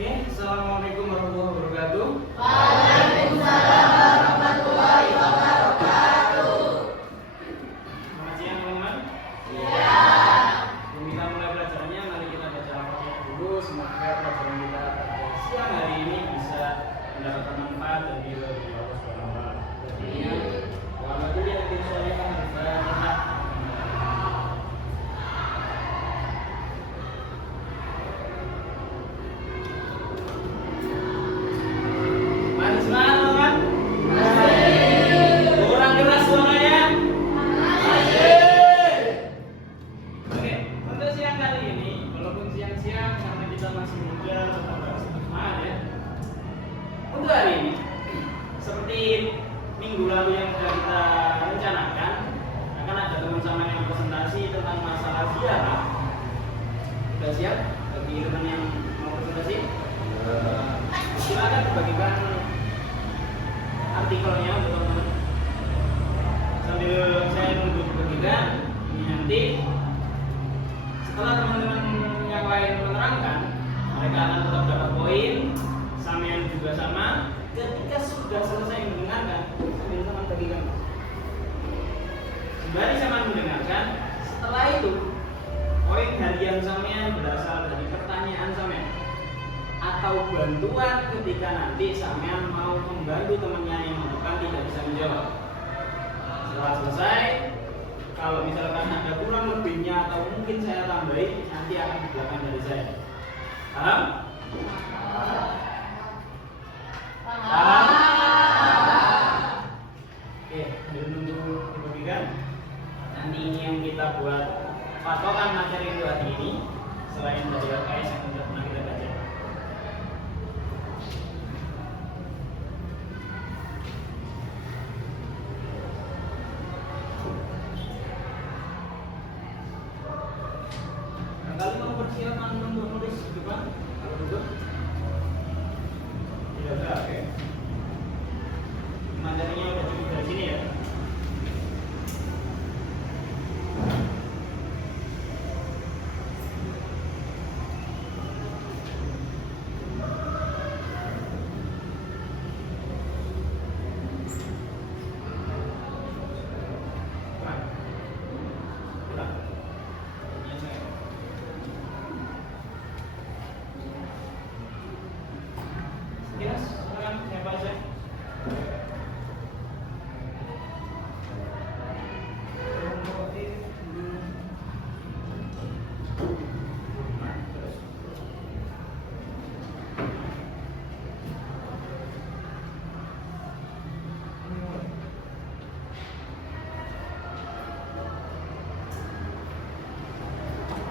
Oke, assalamualaikum warahmatullahi wabarakatuh. Waalaikumsalam warahmatullahi wabarakatuh. Selamat siang teman-teman. Ya. Sebelum kita mulai pelajarannya, mari kita baca Al-Fatihah dulu. Semoga pelajaran kita pada siang hari ini bisa mendapatkan manfaat dan ridho dari Allah Subhanahu wa taala. Artinya, alhamdulillah kita solehkan Al-Fatihah. Untuk hari ini, seperti minggu lalu yang sudah kita rencanakan, akan ada teman-teman yang presentasi tentang masalah ziarah. Sudah siap bagi teman yang mau presentasi? Silakan bagikan artikelnya untuk teman-teman. Sambil saya nunggu dibagikan, ini nanti setelah teman-teman yang lain menerangkan, mereka akan tetap dapat poin. Sampean juga sama. Ketika sudah selesai mendengarkan, sambil teman bagikan. Sembari sampean mendengarkan, setelah itu poin harian sampean berasal dari pertanyaan sampean atau bantuan ketika nanti sampean mau membantu temannya yang bukan tidak bisa menjawab. Setelah selesai, kalau misalkan ada kurang lebihnya atau mungkin saya tambahin, nanti akan di belakang dari saya. Paham? Paham? Oke, sambil nunggu dibagikan. Nanti ini yang kita buat patokan materi untuk hari ini, selain dari LKS yang sudah pernah kita baca. Kali mau persiapan untuk nulis di depan, kalau betul tidak ada, oke. Materinya udah cukup dari sini ya. Yes, silakan siapa aja.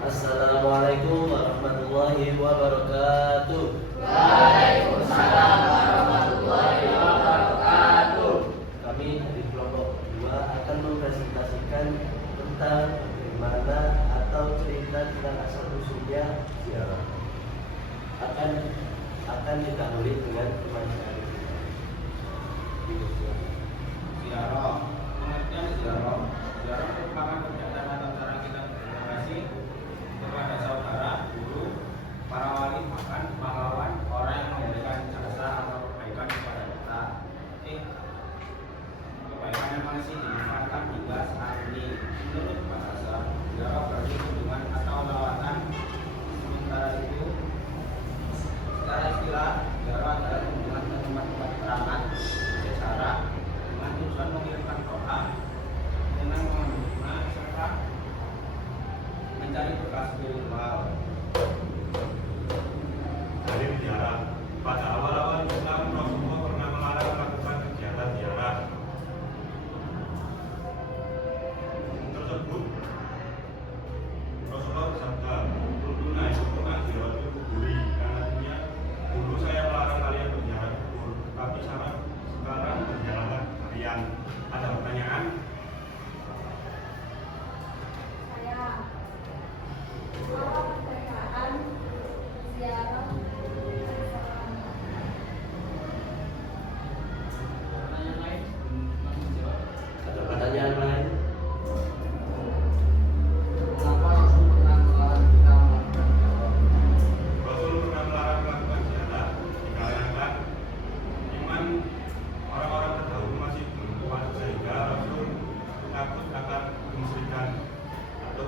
Assalamualaikum warahmatullahi wabarakatuh. Waalaikumsalam warahmatullahi wabarakatuh. Kami dari kelompok 2 akan mempresentasikan tentang bagaimana atau cerita tentang asal usulnya ziarah. Akan didahului dengan pembacaan. Ziarah, pengertian ziarah. Ziarah merupakan kegiatan atau cara kita berterima kasih kepada saudara, guru, para wali, bahkan pahlawan, orang yang memberikan jasa atau kebaikan kepada kita. Kebaikan yang masih dimanfaatkan hingga saat ini. Menurut bahasa, ziarah berarti kunjungan atau lawatan. Sementara itu, secara istilah, ziarah adalah kunjungan ke tempat-tempat keramat, secara dengan tujuan mengirimkan doa, dengan mengambil bunga, serta mencari berkah spiritual. Dari ziarah, pada awal-awal Islam Rasulullah pernah melarang melakukan kegiatan ziarah tersebut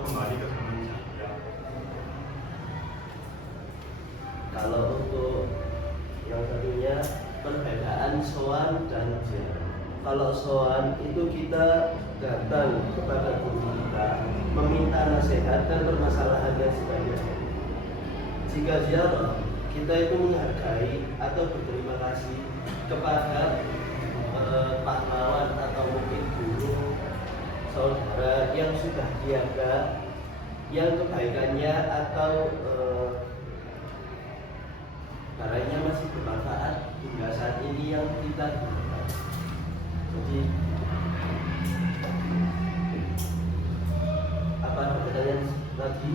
kembali ke zaman jahiliyah. Kalau untuk yang satunya perbedaan sowan dan ziarah. Kalau sowan itu kita datang kepada guru kita meminta nasihat dan permasalahan yang sedang. Jika ziarah, kita itu menghargai atau berterima kasih kepada pahlawan atau mungkin guru saudara yang sudah tiada, yang kebaikannya atau caranya masih bermanfaat hingga saat ini yang kita gunakan. Jadi apa pertanyaan tadi?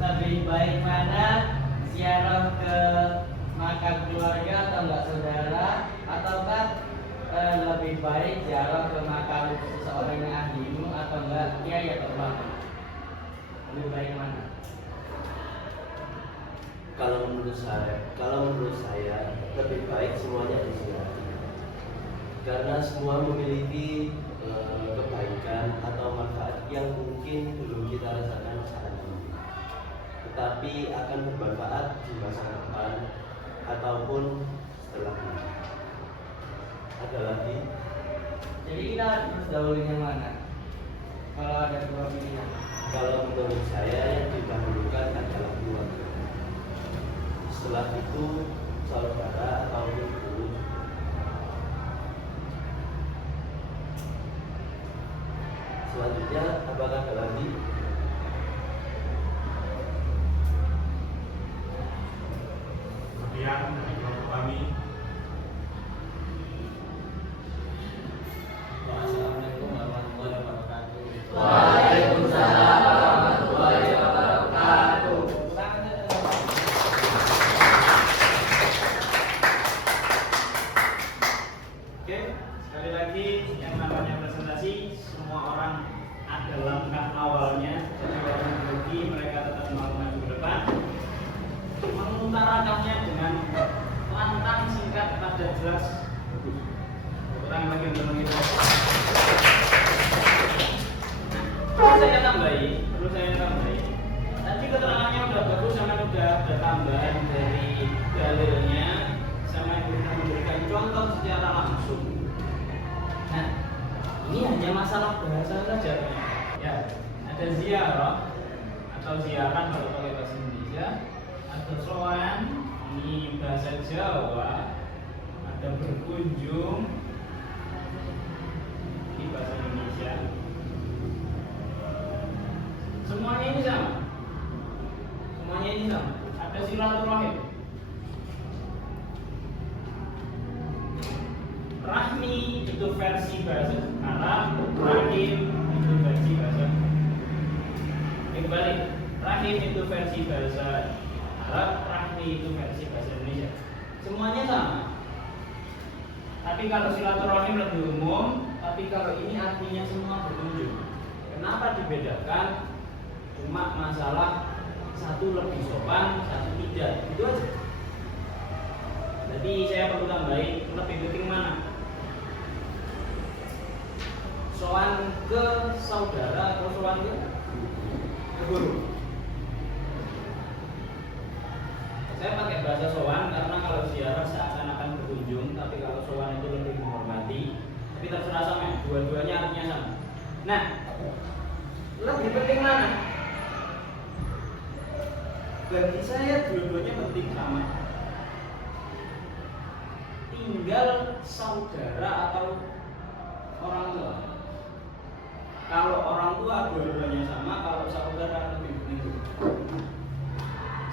Lebih baik mana ziarah ke makam keluarga atau enggak saudara, ataukah lebih baik ziarah ke makam seseorang yang ahlimu atau enggak kiai atau ulama? Lebih baik mana? Kalau menurut saya lebih baik semuanya diziarahi. Karena semua memiliki kebaikan atau manfaat yang mungkin belum kita rasakan saat ini, tetapi akan bermanfaat di masa depan ataupun setelah ini. Ada lagi? Jadi kita harus dahuluin yang mana? Kalau ada dua pilihan. Kalau menurut saya yang didahulukan adalah keluarga. Setelah itu saudara atau guru. Selanjutnya apakah ada lagi? Kemudian dari kelompok kami, Wassalamualaikum warahmatullahi wabarakatuh. Waalaikumsalam warahmatullahi wabarakatuh. Oke, sekali lagi yang namanya presentasi semua orang ada langkah awalnya. Jadi walaupun grogi mereka tetap mau maju ke depan, mengutarakannya dengan lantang, singkat, padat, jelas. Kurang lagi untuk itu. Perlu saya tambahi. Tadi keterangannya udah bagus, sama udah ada tambahan dari dalilnya, sama ibu memberikan contoh secara langsung. Nah, ini hanya masalah bahasa saja. Ya, ada ziarah atau ziarah kalau pakai bahasa Indonesia, ada sowan, ini bahasa Jawa, ada berkunjung di bahasa Indonesia. Semuanya ini sama. Ada silaturahim. Rahmi itu versi bahasa Arab, rahim itu versi bahasa kembali. Rahim itu versi bahasa Arab, rahmi itu versi bahasa Indonesia. Semuanya sama. Tapi kalau silaturahim lebih umum, tapi kalau ini artinya semua berkunjung. Kenapa dibedakan? Cuma masalah satu lebih sopan, satu tidak, itu aja. Jadi saya perlu tambahin, lebih penting mana? Sowan ke saudara atau sowan ke guru? Saya pakai bahasa sowan karena kalau ziarah seakan-akan berkunjung, tapi kalau sowan itu lebih menghormati. Tapi terserah sama, dua-duanya artinya sama. Nah, lebih penting mana? Bagi saya dua-duanya penting sama. Tinggal saudara atau orang tua. Kalau orang tua dua-duanya sama, kalau saudara lebih penting.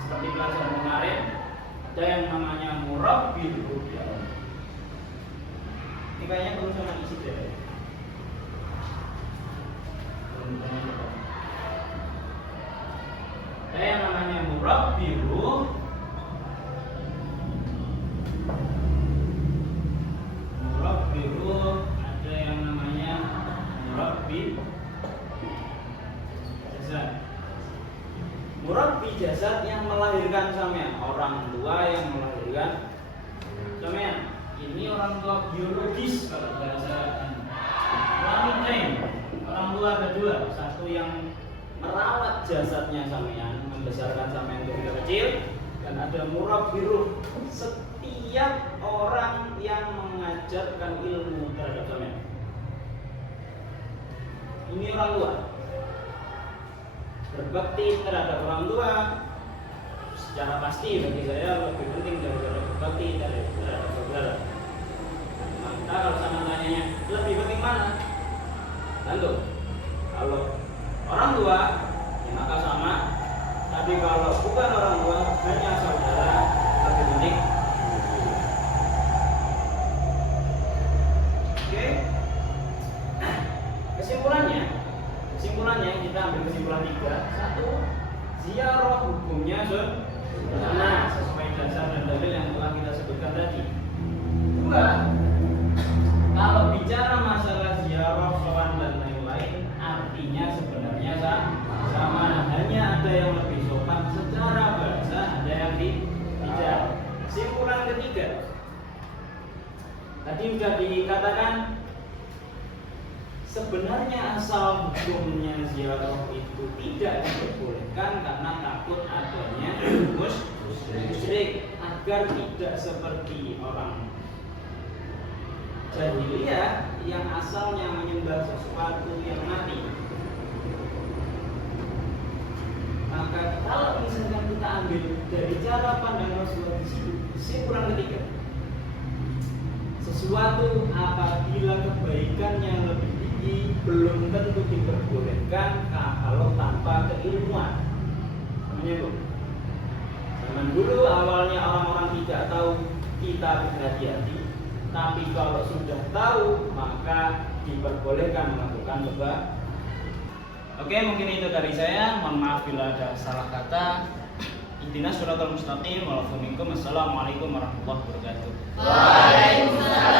Seperti pelajaran kemarin, ada yang namanya murabbi rupiah. Ini kayaknya perlu sama isi deh. Ada yang namanya murabbiru, ada yang namanya murabbi jasad. Murabbi jasad yang melahirkan sampean, orang tua yang melahirkan sampean. Ini orang orang tua biologis kalau bahasa walidain, orang tua kedua, satu yang merawat jasadnya sampean, membesarkan sampean ketika kecil, dan ada murabbiruh, setiap orang yang mengajarkan ilmu terhadap sampean. Ini orang tua. Berbakti terhadap orang tua secara pasti bagi saya lebih penting daripada berbakti terhadap saudara. Maka kalau sama tanyanya lebih penting mana? Tentu kalau orang tua ya maka sama. Tapi kalau bukan orang tua hanya saudara lebih penting. Oke. Nah, kesimpulannya kita ambil kesimpulan 3. 1. Ziarah hukumnya sunnah sesuai dasar dan dalil yang telah kita sebutkan tadi. 2. Kalau bicara masalah ziarah, sowan dan lain-lain, artinya sebenarnya sama. Hanya ada yang lebih sopan secara bahasa, ada yang tidak. Kesimpulan ketiga. Tadi sudah dikatakan sebenarnya asal hukumnya ziarah itu tidak diperbolehkan karena takut adanya musyrik, agar tidak seperti orang jahiliyah yang asalnya menyembah sesuatu yang mati. Maka kalau misalkan kita ambil dari cara pandang Rasulullah di situ, kesimpulan ketiga, sesuatu apabila kebaikannya lebih tinggi belum tentu diperbolehkan kalau tanpa keilmuan. Namanya zaman dulu awalnya orang-orang tidak tahu, kita berhati-hati. Tapi kalau sudah tahu maka diperbolehkan melakukan kebaikan. Oke, mungkin itu dari saya. Mohon maaf bila ada salah kata. Ihdinas siratal mustaqim. Assalamualaikum warahmatullahi wabarakatuh. Waalaikumsalam.